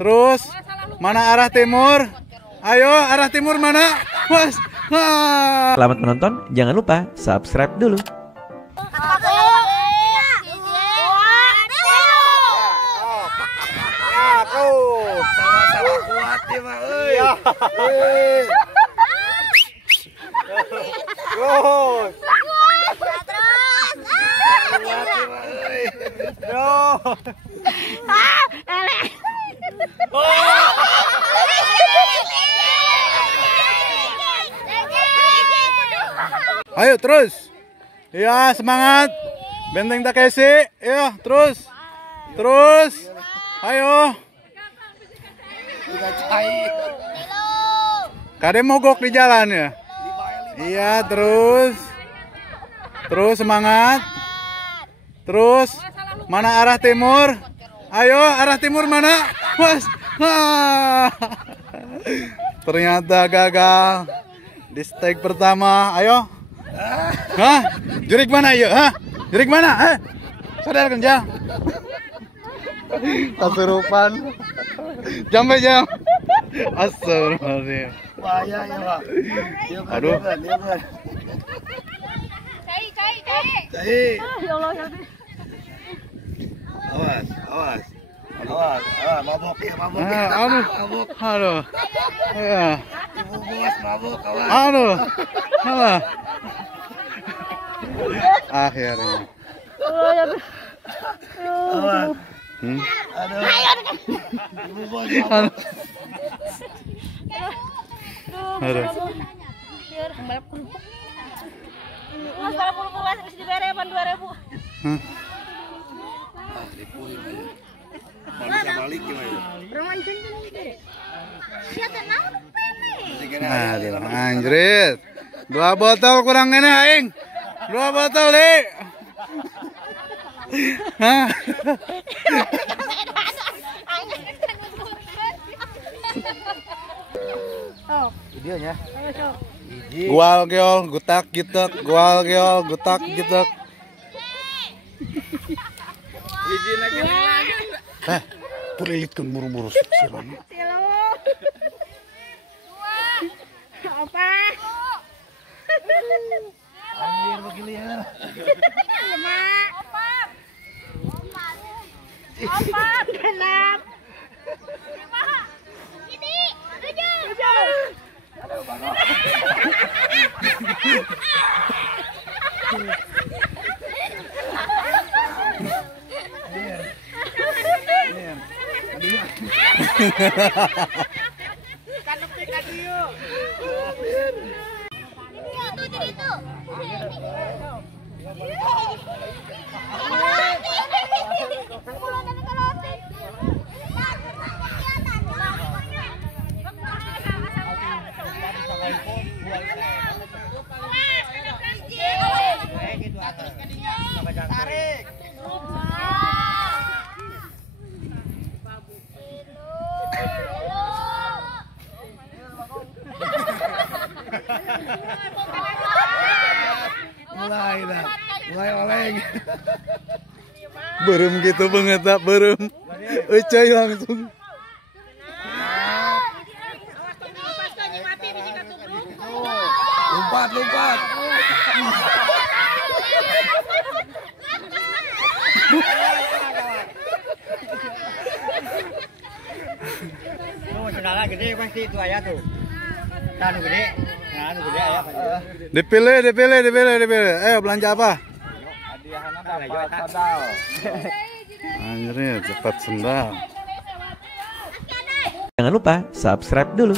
Terus mana arah timur? Ayo arah timur mana? Mas. Selamat menonton, jangan lupa subscribe dulu. Sama-sama kuat ya, Mak. Ayo terus. Ya, semangat. Benteng Takeshi. Ya, terus. Terus. Ayo. Kade mogok di jalan ya? Iya, terus. Terus semangat. Terus mana arah timur? Ayo, arah timur mana? Mas. Ternyata gagal di stage pertama. Ayo. Hah? Jurik mana yuk? Hah? Jurik mana? Hah? Sadar kan jam? Kesurupan. Jampe jam. Astagfirullahaladzim. Bahaya ya, Pak. Aduh. Cai. Ya Allah, ya. Awas, awas. Awas, mabok ya, mabok. Aduh. Aduh. Ya. Ibu bos mabok, awas. Aduh. Alah. Akhirnya. Awas. Aduh. Ibu bos mabok. Aduh. Mas para puluh-puluh bisa diberi 2.000. Bisa balik gimana? Roman jantan ini. Siapa tahu pene. Aduh, anjrit. 2 botol kurang ini aing. 2 botol, Dik. Hah? Oh, Videonya. Gual geol, gutak gitek, gual geol, gutak gitek. Pulilitkan buru-buru sirana. apa? Anjir begini ya. Apa? Genap. Ini, 7. Tarik. Mulai oleng. Berem gitu banget tak berem. Ucai langsung. Lompat. Segala gede pasti itu ayah tuh. Anu gede ayah pasti. Dipilih. Ayo belanja apa? Sandal. Anjir, cepat sendal. Jangan lupa subscribe dulu.